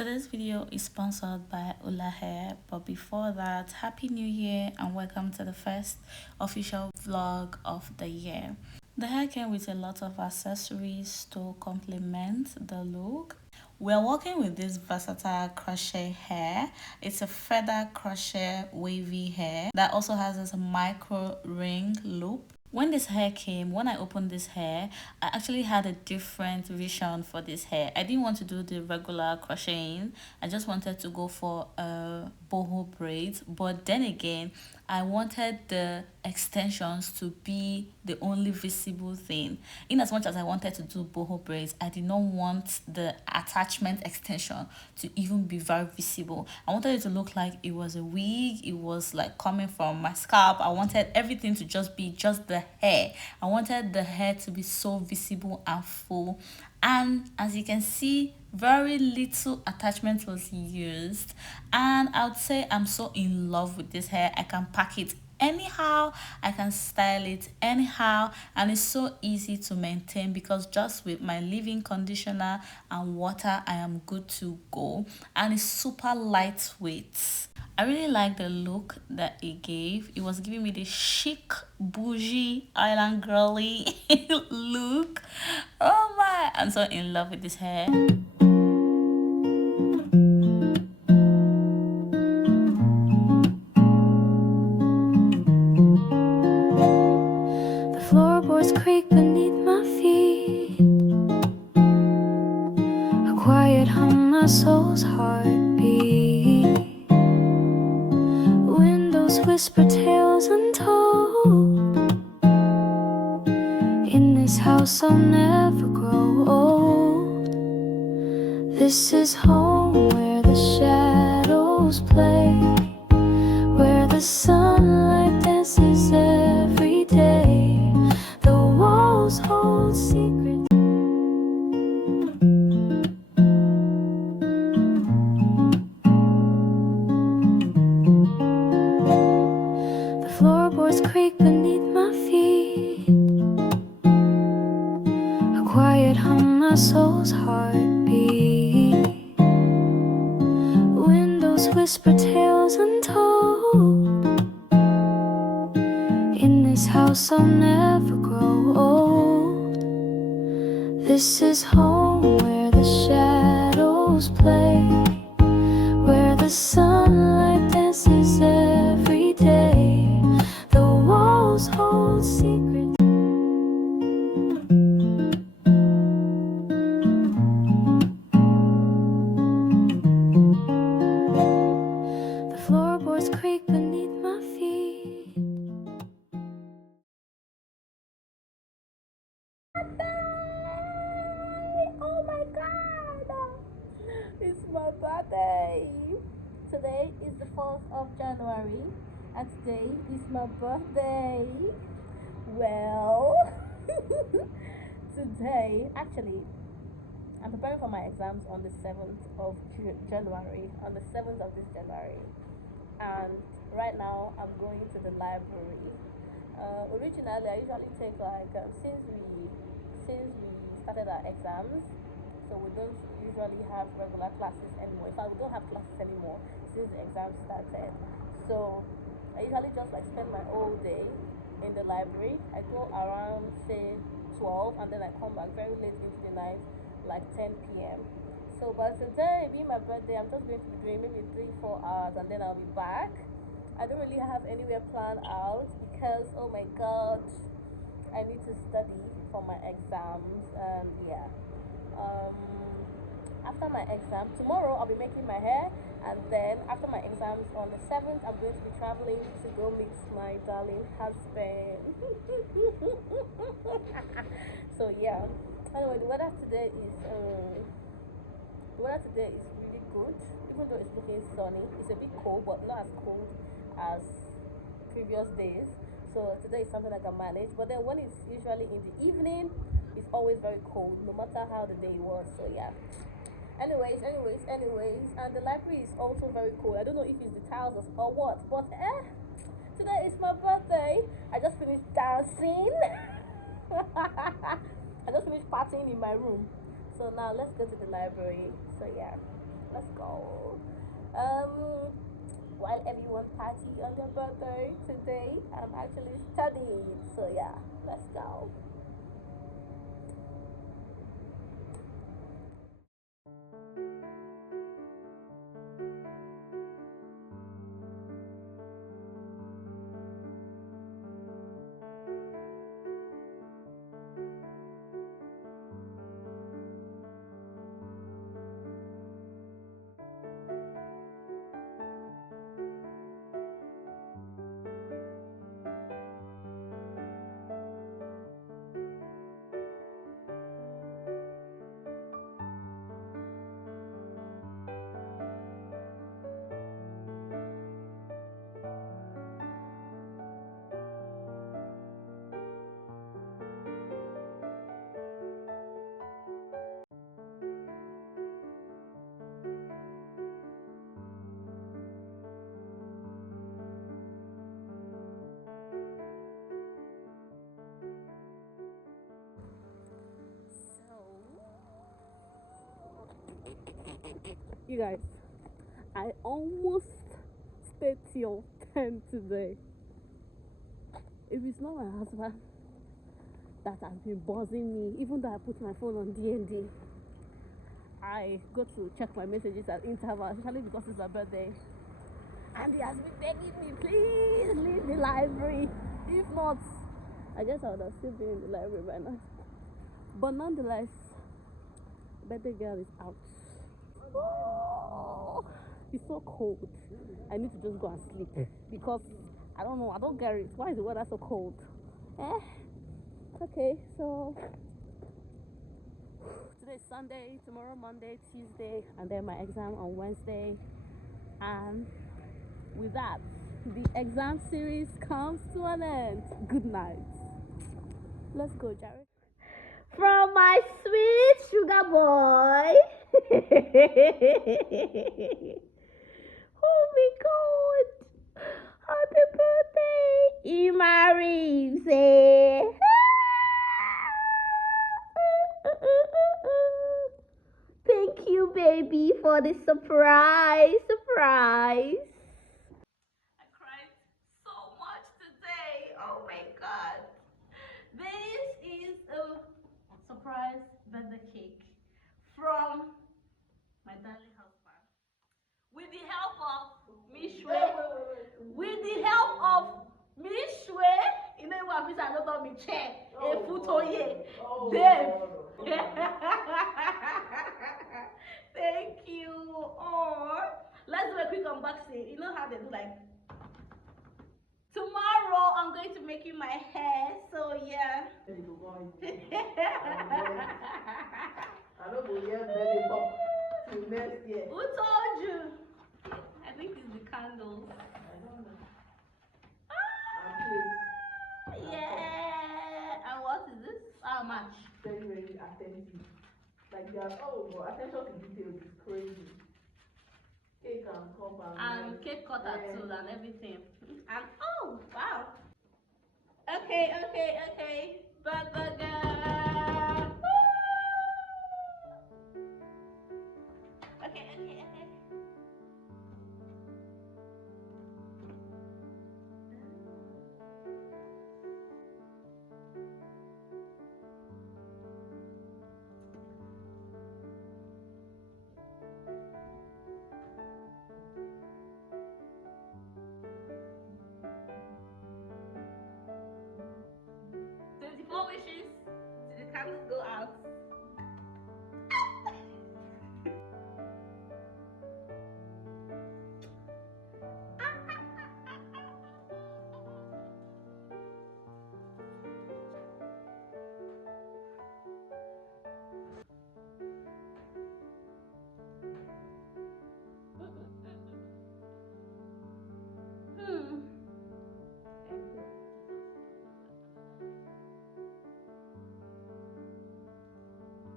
Today's video is sponsored by ULAHAIR, but before that, Happy New Year and welcome to the first official vlog of the year. The hair came with a lot of accessories to complement the look. We're working with this versatile crochet hair. It's a feather crochet wavy hair that also has this micro ring loop. When this hair came, when I opened this hair, I actually had a different vision for this hair. I didn't want to do the regular crocheting. I just wanted to go for boho braids. But then again, I wanted the extensions to be the only visible thing. In as much as I wanted to do boho braids, I did not want the attachment extension to even be very visible. I wanted it to look like it was a wig. It was like coming from my scalp. I wanted everything to just be just the hair. I wanted the hair to be so visible and full, and as you can see, very little attachment was used, and I would say I'm so in love with this hair. I can pack it anyhow, I can style it anyhow, and it's so easy to maintain because just with my leave-in conditioner and water I am good to go, and it's super lightweight. I really like the look that it gave. It was giving me the chic, bougie, island girly look. Oh my, I'm so in love with this hair. The floorboards creak beneath my feet. A quiet hum, my soul's heartbeat. Windows whisper tales untold. In this house I'll never grow old. This is home where the shadows play, where the sunlight dances every day. The walls hold secrets. The floorboards creak beneath my feet. A quiet hum, my soul's heartbeat. Windows whisper tales untold. In this house I'll never grow old. This is home where the shadows play, where the sunlight dances every day. The walls hold secrets. The floorboards creak beneath my feet. Oh my god! It's my birthday! Today is the 4th of January and today is my birthday. Well, today, actually, I'm preparing for my exams on the 7th of January, on the 7th of this January. And right now I'm going to the library. Originally I usually take like since we started our exams, so we don't usually have regular classes anymore. In fact, we don't have classes anymore since the exams started. So I usually just like spend my whole day in the library. I go around say 12 and then I come back very late into the night, like 10 p.m. So but today being my birthday, I'm just going to be doing maybe 3-4 hours and then I'll be back. I don't really have anywhere planned out because oh my god, I need to study for my exams. And yeah, after my exam tomorrow I'll be making my hair, and then after my exams on the 7th I'm going to be traveling to go meet my darling husband. So yeah, anyway, the weather today is really good, even though it's looking sunny. It's a bit cold, but not as cold as previous days. So today is something I can manage. But then when it's usually in the evening, it's always very cold, no matter how the day was. So yeah. Anyways, and the library is also very cold. I don't know if it's the tiles or what, but today is my birthday. I just finished dancing. I just finished partying in my room. So now let's go to the library. So yeah. Let's go. While everyone party on their birthday today, I'm actually studying. So yeah, let's go. You guys, I almost stayed till 10 today. If it's not my husband that has been buzzing me, even though I put my phone on DND, I go to check my messages at intervals, especially because it's my birthday. And he has been begging me, please leave the library. If not, I guess I would have still been in the library by now. But nonetheless, birthday girl is out. Oh, it's so cold. I need to just go and sleep because I don't know. I don't get it. Why is the weather so cold? Okay, so today is Sunday, tomorrow Monday, Tuesday, and then my exam on Wednesday. And with that, the exam series comes to an end. Good night. Let's go, Jared. From my sweet sugar boy. Oh my god. Happy birthday, Ima Reeves. Thank you, baby, for the surprise. I cried so much today. Oh my god. This is a surprise birthday cake from my darling husband. With the help of Mishwe. With the help of Mishwe. You know what Miss Another me check. A futoye. Dave. Thank you. Oh. Let's do a quick unboxing. You know how they do like. Tomorrow I'm going to make you my hair, so yeah. I don't go here birthday talk till next year. Who told you? I think it's the candles. I don't know. Yeah. And what is this? How much? Very, very attentive. Like they are, but attention to detail is crazy. Cake and cup And cake cutter too and everything. And oh wow. Okay. Burger girl. Okay. Before wishes, the candles go out.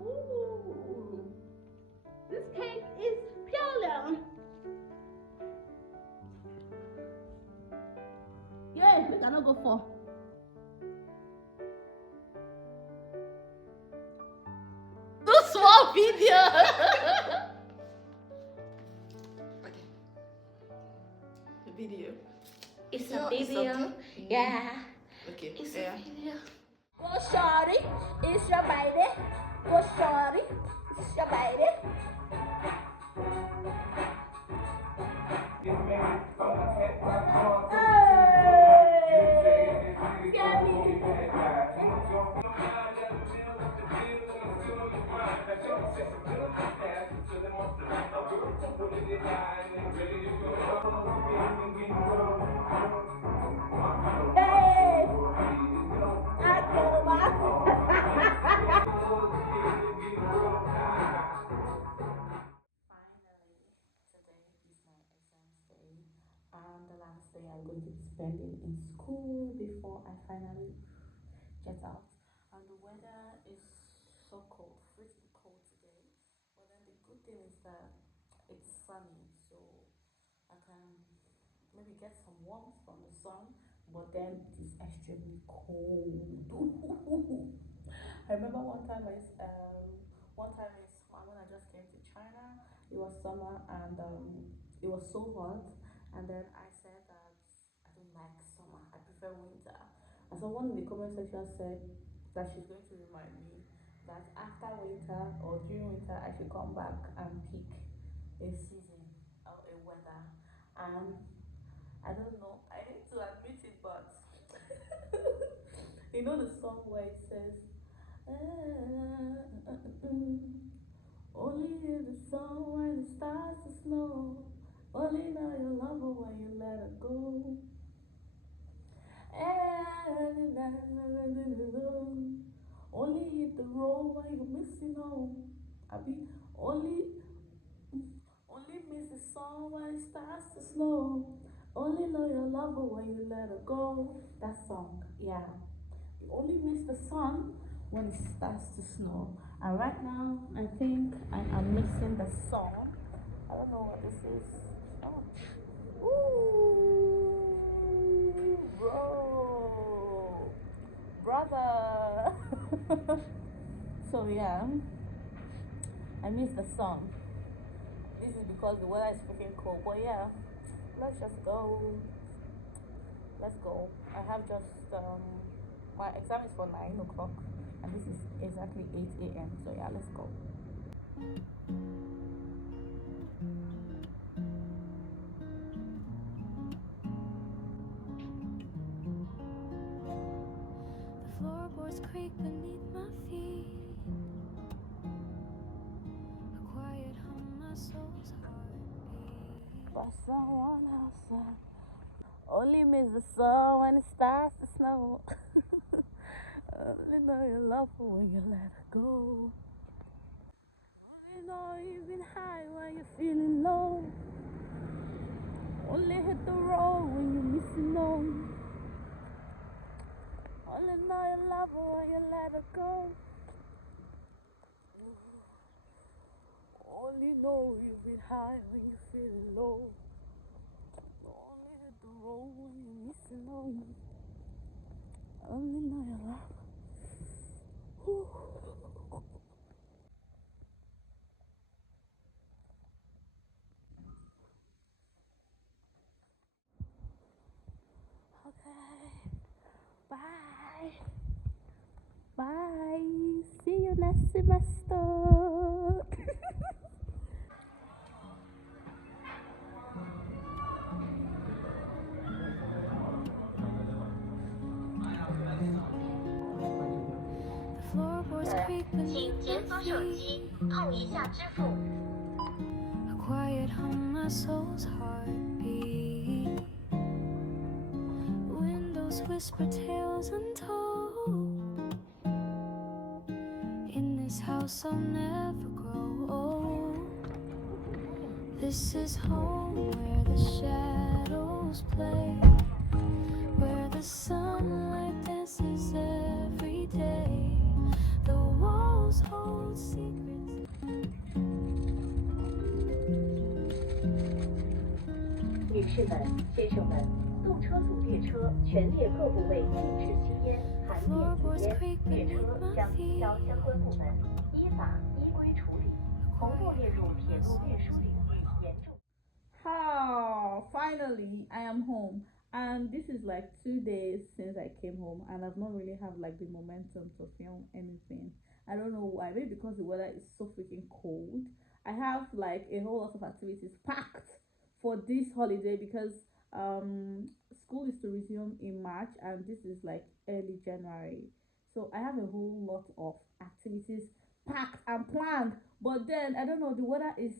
Ooh, this cake is pure. Yeah, we cannot go for. Too small video. video. It's No, a it's video. something? Yeah. Okay. It's Yeah. a video. Go shorty, it's your baby. Go shorty, it's your baby. Finally, today is my exams day and the last day I'm going to be spending in school before I finally get out. And the weather is so cold, freezing cold today. But then the good thing is that it's sunny, so I can maybe get some warmth from the sun. But then it is extremely cold. I remember one time in summer when I just came to China, it was summer and it was so hot, and then I said that I don't like summer, I prefer winter. And someone in the comment section said that she's going to remind me that after winter or during winter I should come back and pick a season or a weather. And I don't know, I need to admit it, but you know the song where it says only hear the song when it starts to snow. Only know you love her when you let her go. Only hit the road when you're missing home. I be only miss the song when it starts to snow. Only know you love her when you let her go. That song, yeah. You only miss the sun when it starts to snow. And right now, I think I am missing the song. I don't know what this is. Oh. Ooh, bro, brother. So yeah, I miss the song. This is because the weather is freaking cold. But yeah, let's just go. Let's go. I have just my exam is for 9 o'clock, and this is exactly 8 a.m. So yeah, let's go. The floorboards creak beneath my feet. A quiet hum, my soul's heartbeat. But someone else only miss the sun when it starts to snow. Only know you love her when you let her go. Only know you've been high when you're feeling low. Only hit the road when you're missing home. Only know you love her when you let her go. Only know you've been high when you're feeling low. Only hit the road when you're missing home. Only know you love her. Okay. Bye. Bye. See you next semester. The floorboards creak beneath my feet. A quiet hum, my soul's heartbeat. Windows whisper tales untold. In this house I'll never grow old. This is home where the shadows play, where the sunlight dances every day. The walls hold secrets. 女士们、先生们，动车组列车全列各部位禁止吸烟、含电子烟，列车将移交相关部门依法依规处理，红布列入铁路运输领域严重。Oh, finally, I am am home, and this is like 2 days since I came home, and I've not really have like the momentum to film anything. I don't know why. Maybe because the weather is so freaking cold. I have like a whole lot of activities packed for this holiday because school is to resume in March, and this is like early January. So I have a whole lot of activities packed and planned. But then I don't know, the weather is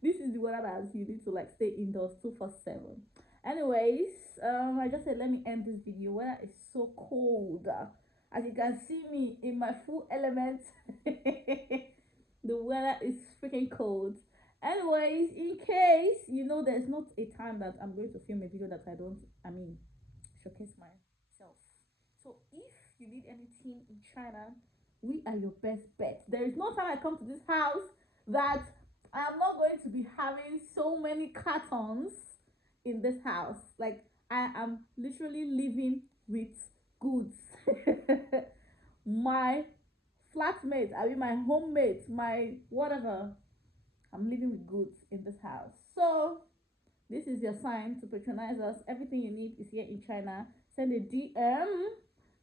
this is the weather that you need to like stay indoors 247. Anyways, I just said let me end this video. Weather is so cold. As you can see me in my full element. The weather is freaking cold. Anyways, in case you know there's not a time that I'm going to film a video that I don't, showcase myself. So if you need anything in China, we are your best bet. There is no time I come to this house that I am not going to be having so many cartons in this house. Like I am literally living with goods. My flatmate, I mean my homemate, my whatever. I'm living with goods in this house. So this is your sign to patronize us. Everything you need is here in China. Send a DM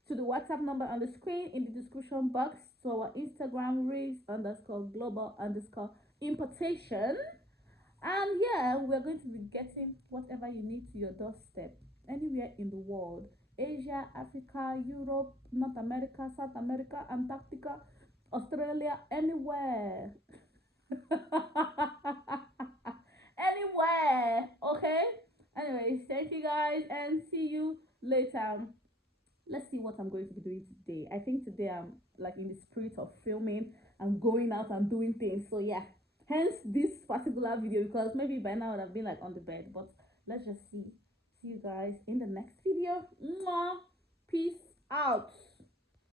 to the WhatsApp number on the screen in the description box, to our Instagram reads_global_importation. And yeah, we're going to be getting whatever you need to your doorstep anywhere in the world. Asia, Africa, Europe, North America, South America, Antarctica, Australia, anywhere. Anywhere, okay? Anyways, thank you guys and see you later. Let's see what I'm going to be doing today. I think today I'm like in the spirit of filming and going out and doing things. So yeah, hence this particular video, because maybe by now I would have been like on the bed. But let's just see you guys in the next video. Mwah. Peace out.